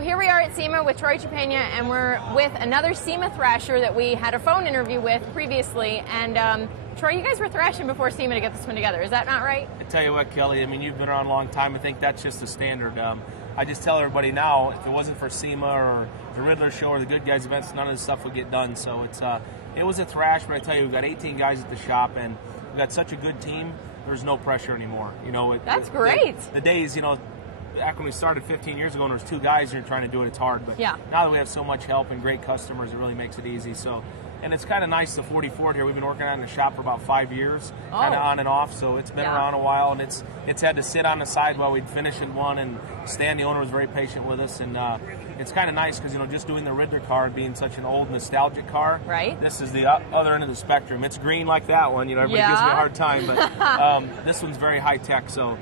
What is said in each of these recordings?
So here we are at SEMA with Troy Trepagna, and we're with another SEMA thrasher that we had a phone interview with previously. And Troy, you guys were thrashing before SEMA to get this one together. Is that not right? I tell you what, Kelly, I mean, you've been around a long time. I think that's just the standard. I just tell everybody now, if it wasn't for SEMA or the Riddler Show or the Good Guys events, none of this stuff would get done. So it was a thrash, but I tell you, we've got 18 guys at the shop, and we've got such a good team, there's no pressure anymore. You know, that's great. The days, you know, back when we started 15 years ago and there was 2 guys here trying to do it, it's hard. But yeah, now that we have so much help and great customers, it really makes it easy. So, and it's kind of nice, the 40 Ford here. We've been working on it in the shop for about 5 years, kind of on and off. So it's been around a while, and it's had to sit on the side while we'd finish in one. And Stan, the owner, was very patient with us. And it's kind of nice because, you know, just doing the Riddler car and being such an old nostalgic car. Right. This is the other end of the spectrum. It's green like that one. You know, everybody gives me a hard time, but this one's very high tech. So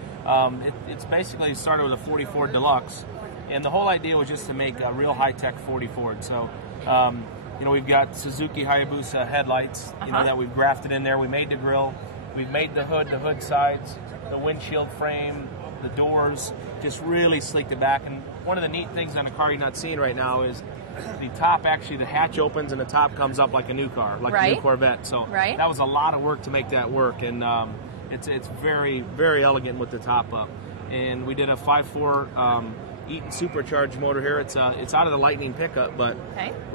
it's basically started with a 40 Ford Deluxe, and the whole idea was just to make a real high tech 40 Ford. So. You know, we've got Suzuki Hayabusa headlights, you know, that we've grafted in there. We made the grille, we've made the hood sides, the windshield frame, the doors, just really sleeked it back. And one of the neat things on the car you're not seeing right now is the top, actually the hatch opens and the top comes up like a new car, like a new Corvette. So that was a lot of work to make that work, and it's very, very elegant with the top up. And we did a 5.4 Eaton supercharged motor here. It's out of the Lightning pickup, but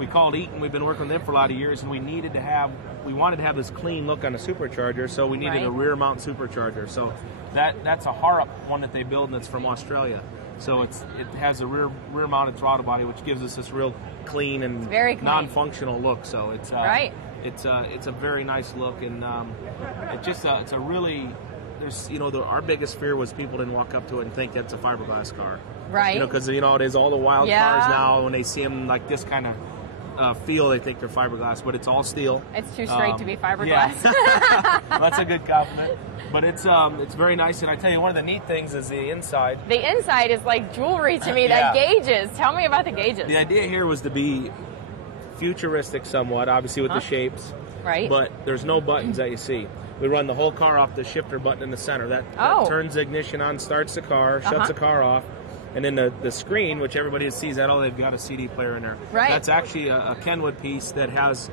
we called Eaton. We've been working with them for a lot of years, and we wanted to have this clean look on a supercharger, so we needed a rear mount supercharger. So that's a Harrop one that they build, and it's from Australia. So it has a rear mounted throttle body, which gives us this real clean and non-functional look. So it's a very nice look, and it's a really. There's, you know, our biggest fear was people didn't walk up to it and think that's a fiberglass car. Right. You know, because, you know, it is all the wild cars now, when they see them like this kind of feel, they think they're fiberglass, but it's all steel. It's too straight to be fiberglass. Yeah. Well, that's a good compliment. But it's very nice, and I tell you, one of the neat things is the inside. The inside is like jewelry to me, that gauges. Tell me about the gauges. The idea here was to be futuristic somewhat, obviously with the shapes. Right. But there's no buttons that you see. We run the whole car off the shifter button in the center. That turns the ignition on, starts the car, shuts the car off. And then the screen, which everybody sees that, they've got a CD player in there. Right. That's actually a Kenwood piece that has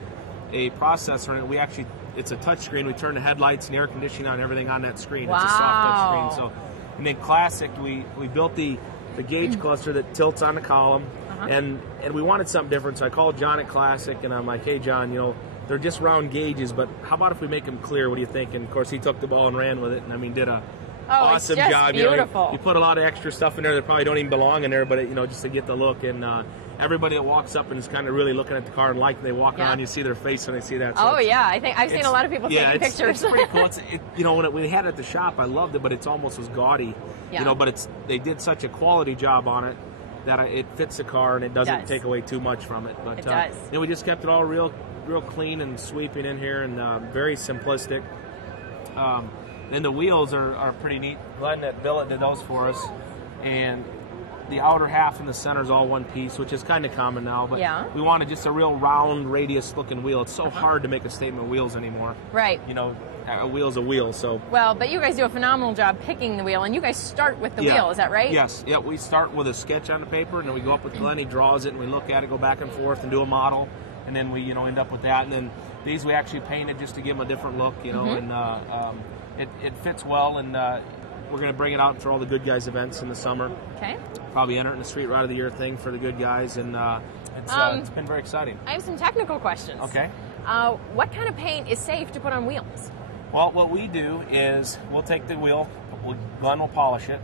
a processor in it. It's a touch screen. We turn the headlights and air conditioning on, everything on that screen. Wow. It's a soft touch screen. So, and then classic, we built the gauge cluster that tilts on the column. And we wanted something different, so I called John at Classic, and I'm like, hey, John, you know, they're just round gauges, but how about if we make them clear? What do you think? And, of course, he took the ball and ran with it, and, I mean, did a awesome job. Beautiful. You know, you put a lot of extra stuff in there that probably don't even belong in there, but, you know, just to get the look. And everybody that walks up and is kind of really looking at the car and they walk around, you see their face when they see that. So I think I've seen a lot of people taking pictures. It's pretty cool. You know, when we had it at the shop, I loved it, but it's almost was gaudy. You know, but they did such a quality job on it that it fits the car and it doesn't take away too much from it. But it does. You know, we just kept it all real clean and sweeping in here, and very simplistic. Then the wheels are pretty neat. Glenn at Billet did those for us, and the outer half and the center is all one piece, which is kind of common now, but we wanted just a real round radius looking wheel. It's so hard to make a statement wheels anymore. Right. You know, a wheel's a wheel. So well, but you guys do a phenomenal job picking the wheel, and you guys start with the wheel, is that right? Yes. Yeah, we start with a sketch on the paper, and then we go up with Glenn, he draws it, and we look at it, go back and forth, and do a model. And then we, you know, end up with that. And then these we actually painted just to give them a different look, you know, and it fits well. And we're going to bring it out for all the Good Guys events in the summer. Okay. Probably enter it in the Street Ride of the Year thing for the Good Guys. And it's been very exciting. I have some technical questions. Okay. What kind of paint is safe to put on wheels? Well, what we do is we'll take the wheel, Glenn will polish it,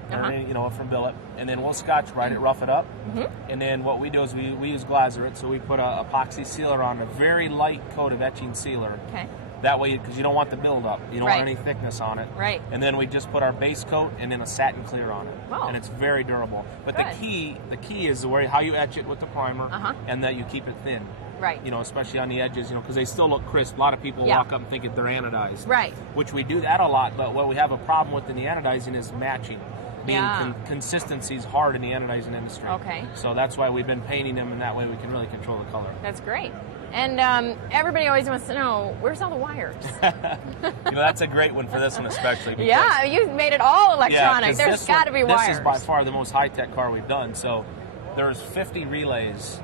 you know, from Billet, and then we'll scotch brite it, rough it up, and then what we do is we use Glazerite, so we put a epoxy sealer on, a very light coat of etching sealer. Okay. That way, because you don't want the buildup, you don't want any thickness on it. Right. And then we just put our base coat and then a satin clear on it, and it's very durable. But the key is how you etch it with the primer, and that you keep it thin. Right. You know, especially on the edges, you know, because they still look crisp. A lot of people walk up and think that they're anodized. Right. Which we do that a lot, but what we have a problem with in the anodizing is matching. Consistency is hard in the anodizing industry. Okay. So that's why we've been painting them, and that way we can really control the color. That's great. And everybody always wants to know, where's all the wires? You know, that's a great one for this one especially. Yeah, you've made it all electronic. There's got to be wires. This is by far the most high-tech car we've done. So there's 50 relays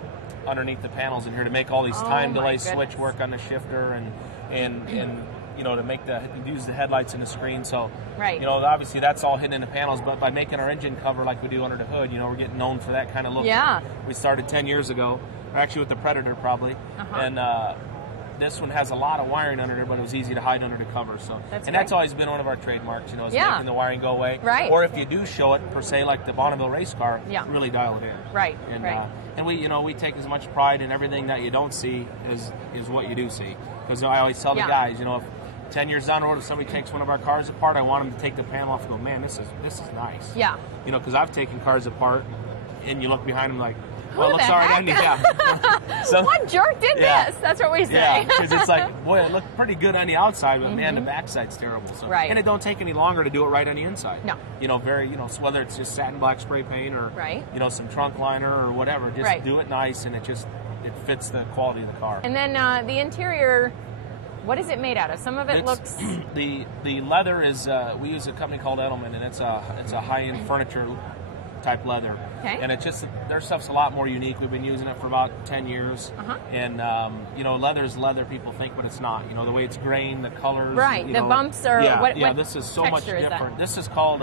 underneath the panels in here to make all these time delay switch work on the shifter and you know, to make use the headlights in the screen. So, you know, obviously that's all hidden in the panels, but by making our engine cover like we do under the hood, you know, we're getting known for that kind of look. Yeah. We started 10 years ago, actually with the Predator probably, and this one has a lot of wiring under there, but it was easy to hide under the cover. So, that's always been one of our trademarks, you know, is making the wiring go away. Right. Or if you do show it, per se, like the Bonneville race car, really dial it in. Right. And, and we, you know, we take as much pride in everything that you don't see is what you do see. Because I always tell the guys, you know, if 10 years down the road, if somebody takes one of our cars apart, I want them to take the panel off and go, man, this is nice. Yeah. You know, because I've taken cars apart, and you look behind them like, well, it looks all right underneath. So, what jerk did this? That's what we say. Yeah, because it's like, boy, it looked pretty good on the outside, but man, the backside's terrible. So, and it don't take any longer to do it right on the inside. No. You know, so whether it's just satin black spray paint or, you know, some trunk liner or whatever, just do it nice, and it fits the quality of the car. And then the interior, what is it made out of? Some of it looks... The leather is, we use a company called Edelman, and it's a high-end furniture type leather. Okay. And it's just, their stuff's a lot more unique. We've been using it for about 10 years. And, you know, leather's leather, people think, but it's not. You know, the way it's grained, the colors. Right, the bumps are... what this is so much different. This is called,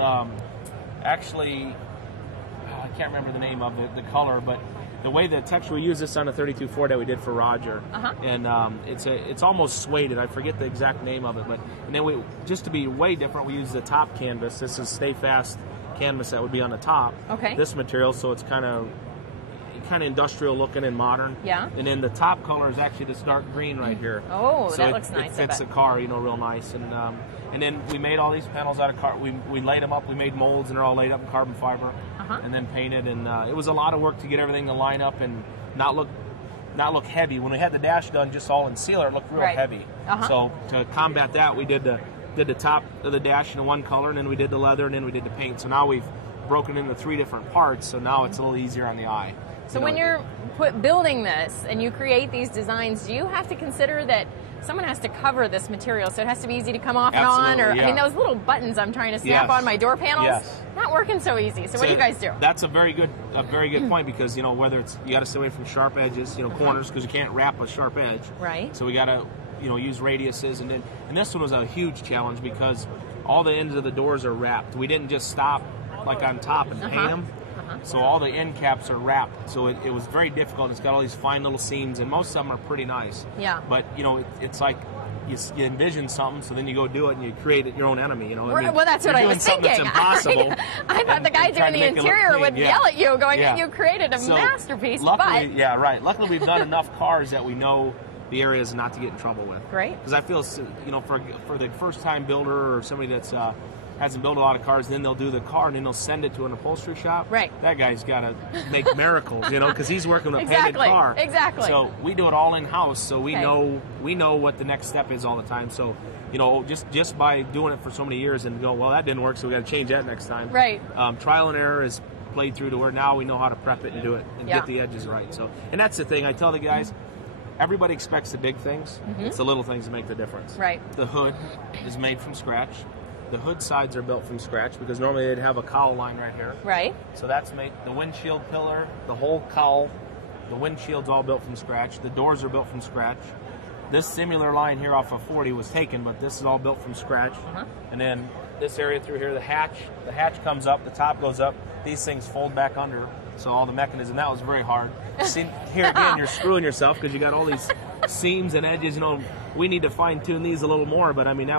actually, I can't remember the name of the color, but the way the texture, we use this on a 32 Ford that we did for Roger, and it's almost suede. I forget the exact name of it, and then we, just to be way different, we use the top canvas. This is Stay Fast canvas that would be on the top. Okay. This material, so it's kind of industrial looking and modern. Yeah. And then the top color is actually this dark green right here. Oh, so that looks nice. It fits the car, you know, real nice. And then we made all these panels out of car. We laid them up. We made molds, and they're all laid up in carbon fiber, and then painted. And it was a lot of work to get everything to line up and not look heavy. When we had the dash done just all in sealer, it looked real heavy. So to combat that, we did the top of the dash in one color, and then we did the leather, and then we did the paint. So now we've broken into 3 different parts. So now it's a little easier on the eye. So when you're building this and you create these designs, do you have to consider that someone has to cover this material, so it has to be easy to come off and on? Or I mean, those little buttons I'm trying to snap on my door panels, not working so easy. So what do you guys do? That's a very good point, because, you know, whether it's, you got to stay away from sharp edges, you know, corners, because you can't wrap a sharp edge. Right. So we got to, you know, use radiuses, and this one was a huge challenge because all the ends of the doors are wrapped. We didn't just stop like on top and paint them. So all the end caps are wrapped. So it was very difficult. It's got all these fine little seams, and most of them are pretty nice. Yeah. But, you know, it's like you envision something, so then you go do it, and you create your own enemy. You know, I mean, well, that's what I was thinking. That's impossible. I thought the guy doing the interior would yell at you, going, "You created a masterpiece." Luckily, luckily, we've done enough cars that we know the areas not to get in trouble with. Great. Because I feel, you know, for the first-time builder or somebody that's hasn't built a lot of cars, then they'll do the car and then they'll send it to an upholstery shop. Right. That guy's got to make miracles, you know, because he's working with a painted car. Exactly. So we do it all in-house, so we know what the next step is all the time. So, you know, just by doing it for so many years and go, well, that didn't work, so we got to change that next time. Right. Trial and error is played through to where now we know how to prep it and do it and get the edges right. So, and that's the thing I tell the guys. Everybody expects the big things. It's the little things that make the difference. Right. The hood is made from scratch. The hood sides are built from scratch because normally they'd have a cowl line right here. Right. So that's made, the windshield pillar, the whole cowl, the windshield's all built from scratch. The doors are built from scratch. This similar line here off of 40 was taken, but this is all built from scratch. And then this area through here, the hatch comes up, the top goes up. These things fold back under, so all the mechanism, that was very hard. See, here again, you're screwing yourself because you got all these seams and edges. You know, we need to fine tune these a little more, but I mean,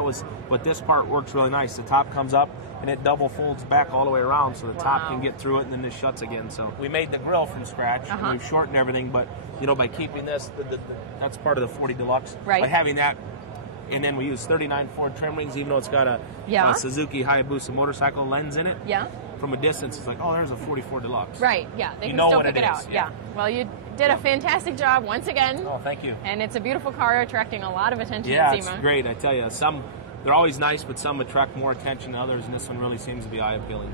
but this part works really nice. The top comes up and it double folds back all the way around, so the top can get through it, and then this shuts again. So we made the grill from scratch, and we've shortened everything, but you know, by keeping this, that's part of the 40 Deluxe. Right. By having that, and then we use 39 Ford trim rings, even though it's got a Suzuki Hayabusa motorcycle lens in it. Yeah. From a distance, it's like, oh, there's a 44 Deluxe. Right, yeah. They can still pick it out. Yeah. Well, you did a fantastic job once again. Oh, thank you. And it's a beautiful car, attracting a lot of attention at SEMA. Yeah, it's great. I tell you, they're always nice, but some attract more attention than others, and this one really seems to be eye-appealing.